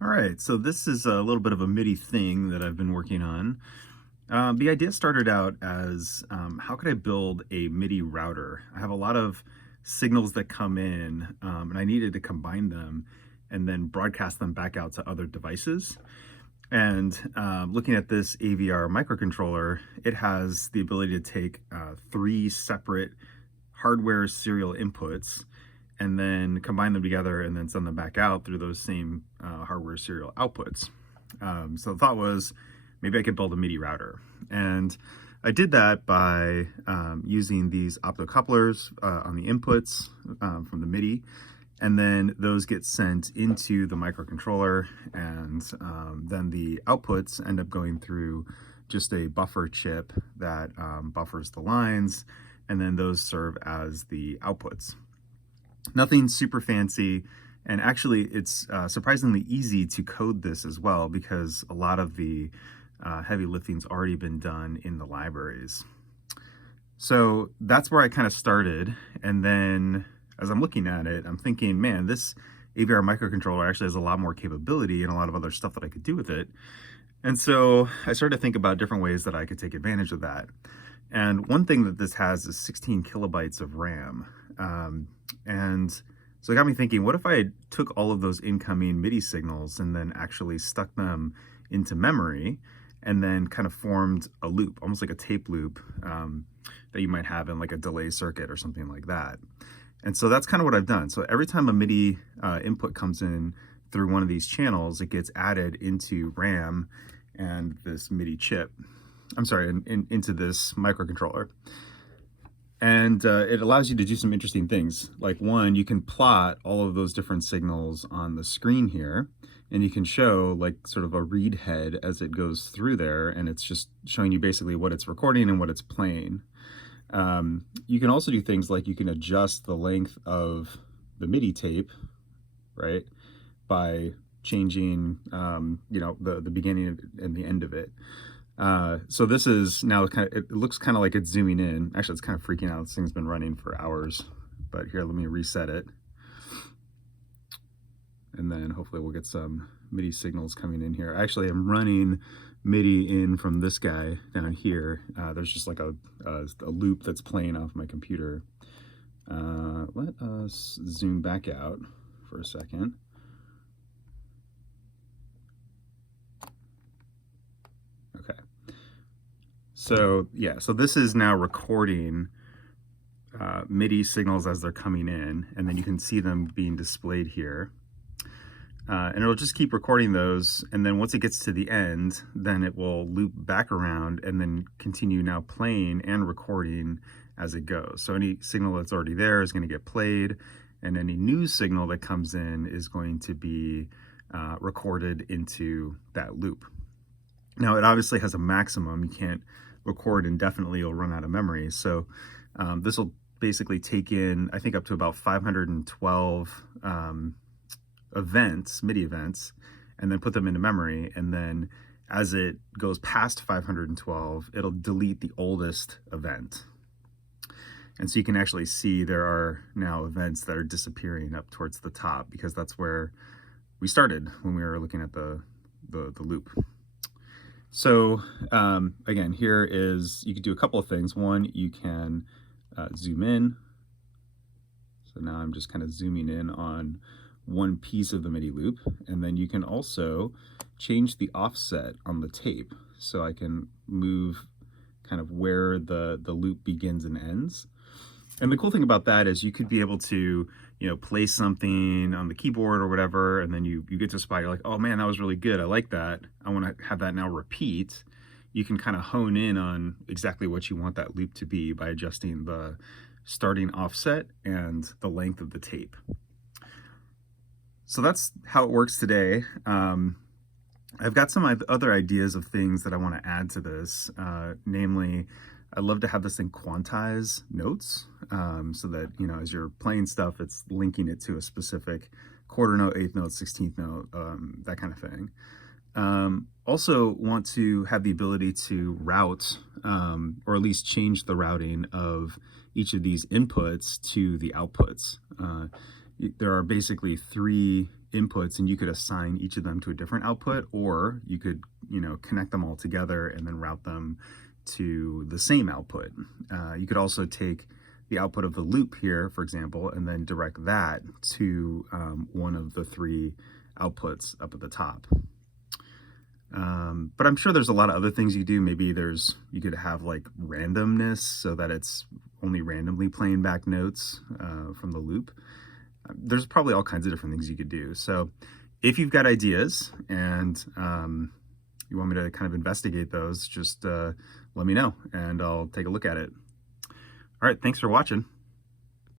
All right, so this is a little bit of a MIDI thing that I've been working on. The idea started out as how could I build a MIDI router? I have a lot of signals that come in, and I needed to combine them and then broadcast them back out to other devices. And looking at this AVR microcontroller, it has the ability to take three separate hardware serial inputs and then combine them together and then send them back out through those same hardware serial outputs. So the thought was maybe I could build a MIDI router. And I did that by using these optocouplers on the inputs from the MIDI, and then those get sent into the microcontroller, and then the outputs end up going through just a buffer chip that buffers the lines, and then those serve as the outputs. Nothing super fancy, and actually it's surprisingly easy to code this as well because a lot of the heavy lifting's already been done in the libraries. So that's where I kind of started, and then as I'm looking at it, I'm thinking, man, this AVR microcontroller actually has a lot more capability and a lot of other stuff that I could do with it. And so I started to think about different ways that I could take advantage of that. And one thing that this has is 16 kilobytes of RAM. And so it got me thinking, what if I took all of those incoming MIDI signals and then actually stuck them into memory and then kind of formed a loop, almost like a tape loop that you might have in like a delay circuit or something like that. And so that's kind of what I've done. So every time a MIDI input comes in through one of these channels, it gets added into RAM and this MIDI chip. I'm sorry, into this microcontroller. And it allows you to do some interesting things. Like one, you can plot all of those different signals on the screen here, and you can show like sort of a read head as it goes through there, and it's just showing you basically what it's recording and what it's playing. You can also do things like you can adjust the length of the MIDI tape, right, by changing, the beginning and the end of it. So this is now it looks kind of like it's zooming in. Actually, it's kind of freaking out. This thing's been running for hours, but here, let me reset it. And then hopefully we'll get some MIDI signals coming in here. Actually, I'm running MIDI in from this guy down here. There's just like a loop that's playing off my computer. Let us zoom back out for a second. Okay. So yeah, so this is now recording MIDI signals as they're coming in, and then you can see them being displayed here. And it'll just keep recording those, and then once it gets to the end, then it will loop back around and then continue now playing and recording as it goes. So any signal that's already there is going to get played, and any new signal that comes in is going to be recorded into that loop. Now it obviously has a maximum. You can't record indefinitely, you'll run out of memory. So this will basically take in, I think, up to about 512 events, MIDI events, and then put them into memory. And then as it goes past 512, it'll delete the oldest event. And so you can actually see there are now events that are disappearing up towards the top because that's where we started when we were looking at the loop. So again, here is, you can do a couple of things. One, you can zoom in. So now I'm just kind of zooming in on one piece of the MIDI loop, and then you can also change the offset on the tape. So I can move kind of where the loop begins and ends. And the cool thing about that is you could be able to, play something on the keyboard or whatever, and then you get to a spot, you're like, oh man, that was really good. I like that. I want to have that now repeat. You can kind of hone in on exactly what you want that loop to be by adjusting the starting offset and the length of the tape. So that's how it works today. I've got some other ideas of things that I want to add to this. Namely, I'd love to have this thing quantize notes so that, as you're playing stuff, it's linking it to a specific quarter note, eighth note, 16th note, that kind of thing. Also want to have the ability to route, or at least change the routing of each of these inputs to the outputs. There are basically three inputs, and you could assign each of them to a different output, or you could, connect them all together and then route them to the same output. You could also take the output of the loop here, for example, and then direct that to one of the three outputs up at the top. But I'm sure there's a lot of other things you do. Maybe you could have like randomness so that it's only randomly playing back notes from the loop. There's probably all kinds of different things you could do. So if you've got ideas and you want me to kind of investigate those, just let me know and I'll take a look at it. All right, thanks for watching.